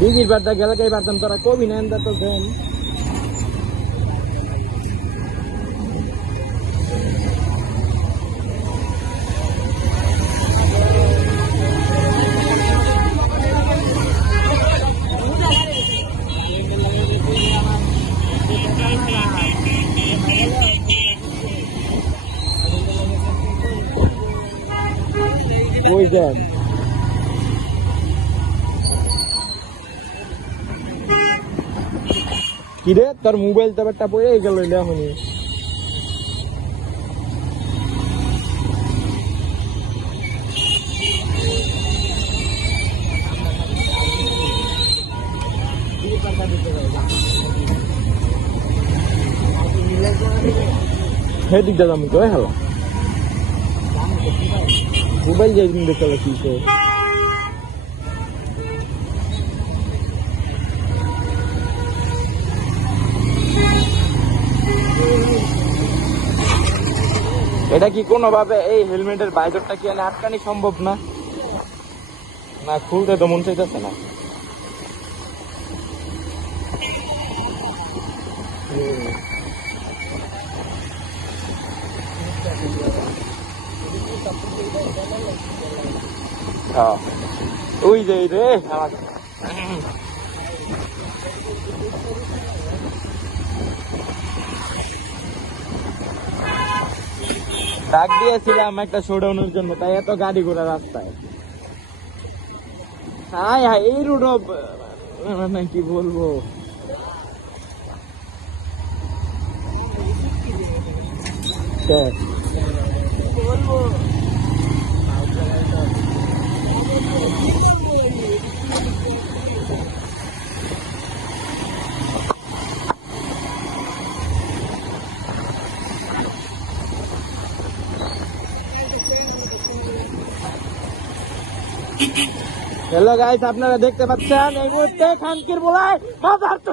দিঘির বাড্ডা গেলে কে পারতাম, তোরা কবি না তো দেন। ওই দেন কিরে তোর মোবাইল তো একটা পড়ে গেল এখনই। সেদিক দাদা আমি তো হলো মোবাইল যাই দেখতে কি এটা কি কোনোভাবে এই হেলমেটের বাইজরটা কি আটকানি সম্ভব না? না খুলতে তো মন চাইতেছে না। ওই যে রে আমার ডাক দিয়েছিলাম একটা শোডাউনের জন্য, তাই এত গাড়ি ঘোড়া রাস্তায়। হ্যাঁ হ্যাঁ এই রুট মানে কি বলবো, হ্যালো গাইস, আপনারা দেখতে পাচ্ছেন এই মুহূর্তে খানকির বলায় বাজার তো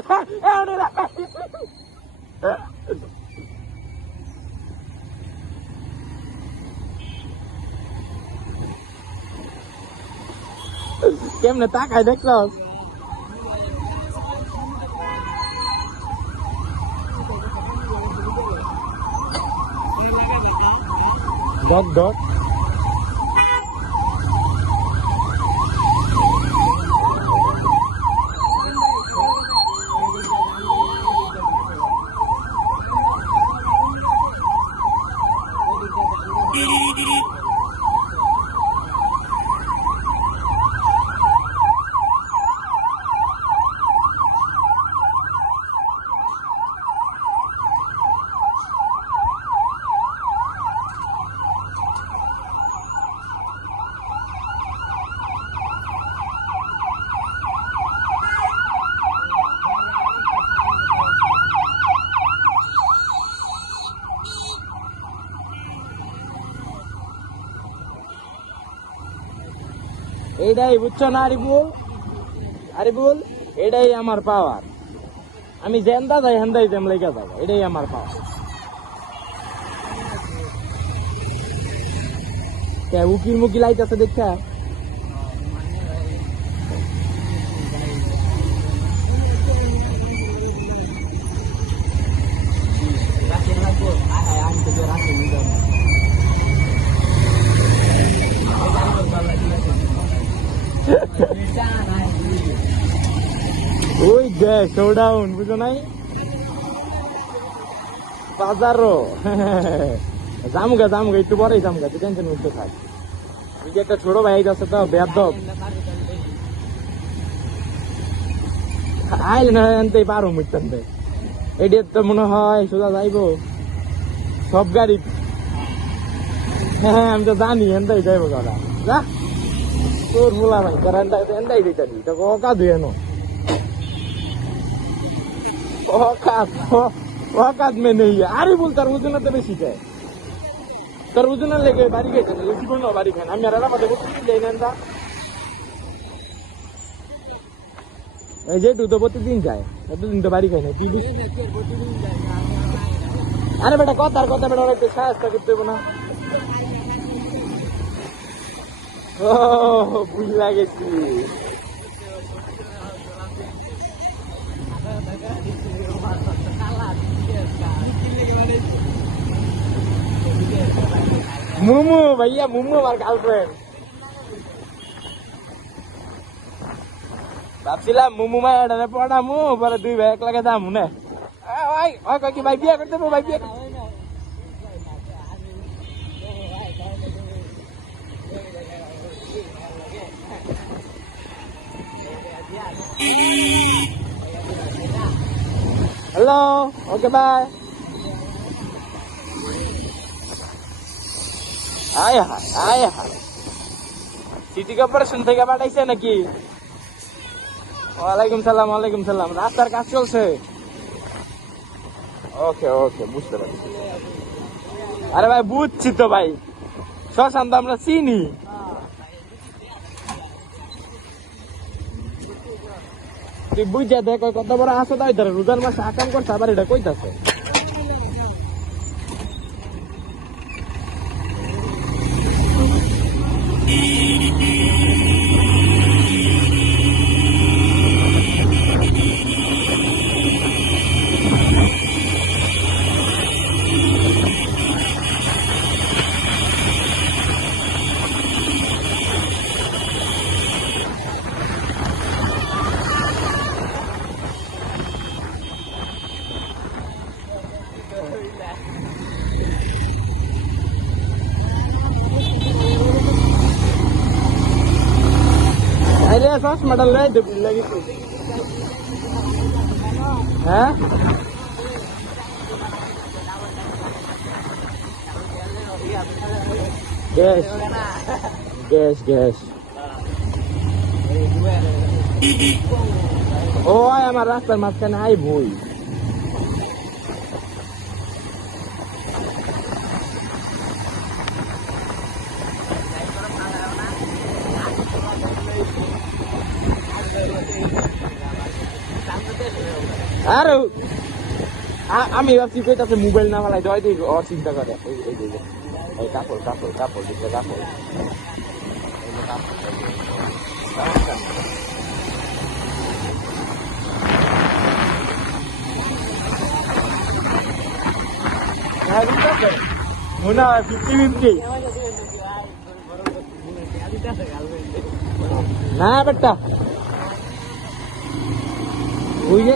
কেমনে তাকায় দেখছ? ডট ডট এইটাই বুঝছো না আরিফুল? আরিফুল এটাই আমার পাওয়ার। আমি জেন্দা যাই হেন্দাই যেম লেগে যাবো, এটাই আমার পাওয়ার। উকিল মুকিল আইতেছে দেখা ওই দেখ শোডাউন বুঝো নাই বাজারও জামুগা একটু পরেই জামুগা, তুই টেনশন মুক্ত থাক। তুই একটা ছোট ভাই আছে তো বেদব আইলে না আনতেই পারো মুখটান দে। এটি তো মনে হয় সোজা যাইবো সব গাড়ি। হ্যাঁ আমি তো জানি এনতাই যাইবো দাদা, যা তোর মোলা ভাই তোর এনতাই দিতারি তো অকাত হয়ে নো অকাত মেনে আরে বল তার ওজনে তো বেশি চায়। তোর ওজনের লেগে বাড়ি গেছে জীবন বাড়ি খান আমি আর আমাদের যাই না এই যে তো প্রতিদিন যায় প্রতিদিন তো বাড়ি খাই না তুই আরে বেটা কথা বেটা একটু সাহায্য করতে দেবো না ও বুঝলা গেছি মুমু ভাইয়া মুমু আমার গার্লফ্রেন্ড ভাবছিলাম মুমু মায়ের পড়ামু পরে দুই ভাই এক লাগে দামু না কি ভাই বিয়ে করতে ভাই বিয়ে হ্যালো ওকে বাই আয় সিটি কর্পোরেশন থেকে পাঠাইছে নাকি ওয়ালাইকুম সালাম রাস্তার কাজ চলছে ওকে বুঝতে পারছি আরে ভাই বুঝছি তো ভাই শ্মশান তো আমরা চিনি তুই বুঝা দেখ কত বড় আসো তাই ধরে রোজার মাসে আকাম করছে আবার এটা কইতাছে अरे सॉस मॉडल ले लगी हैं गैस ओ আমার রাস্তার মাঝখানে আই ভুই আরে আমি ভাবছি কইতাছে মোবাইল না মালাই দয় দিই ও চিন্তা করে এই কাপড় দিকে কাপড় মুনা 50-50 না বেটা ওই যে